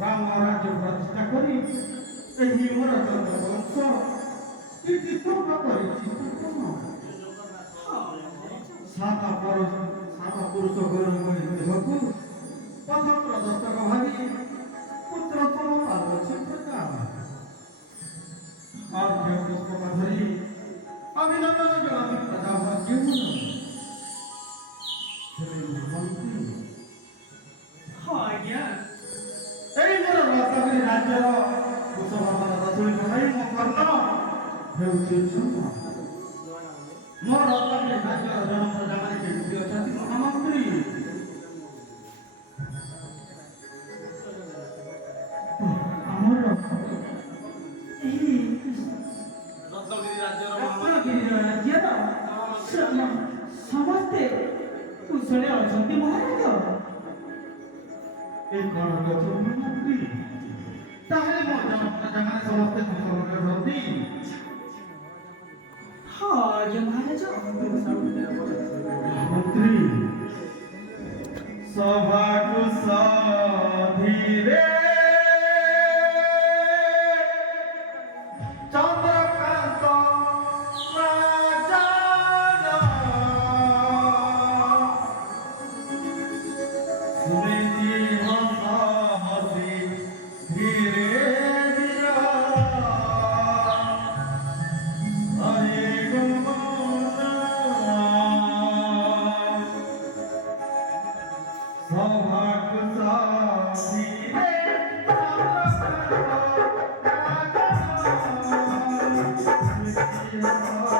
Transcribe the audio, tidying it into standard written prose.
রাম রাজ্য প্রতিষ্ঠা করি এই মরতন্ত্র বংশ কীর্তিস্তম্ভ করেছি সাতা পুরুষ গৌরব দেহକୁ পথ প্রদর্শକ ভাবি পুত্রতম পাର୍ବতী প্রকার অর্ঘ্য পুষ্পক ধরি অভিনন্দন জনাবি প্রজাপতি ଆଜ୍ଞା এই ମୋର ରତ୍ନଗିରି ରାଜ୍ୟର କୁଶଭାବର ଦଶମିକ ଭାଇ ମୋ କର୍ଣ୍ଣ ହେଉଛି ମୋ ରତ୍ନଗିରି ରାଜ୍ୟର ଜନ ପ୍ରଜାମାନେ କେମିତି ଅଛନ୍ତି ମହାମନ୍ତ୍ରୀ ଆମର ଏହି ରତ୍ନଗିରି ରାଜ୍ୟର ରାଜ୍ୟର ସମସ୍ତେ କୁଶଳେ ଅଛନ୍ତି ମହାରାଜ এই କଣ ମହାମନ୍ତ୍ରୀ ତାହେଲେ ମୋ ଜନ ପ୍ରଜାମାନେ ସମସ୍ତେ କୁଶଳରେ ଅଛନ୍ତି ହଁ ଆଜ୍ଞା ମହାରାଜ ମନ୍ତ୍ରୀ ସଭାକୁ ସାଧିରେ ଚନ୍ଦ୍ରକାନ୍ତ ରାଜନ ସୁନିଧି ହସ ହସି ଧୀରେ ଧୀରେ ହରି ଗୁଣ ସଭାକୁ ସାଧିରେ ଚନ୍ଦ୍ରକାନ୍ତ ରାଜନ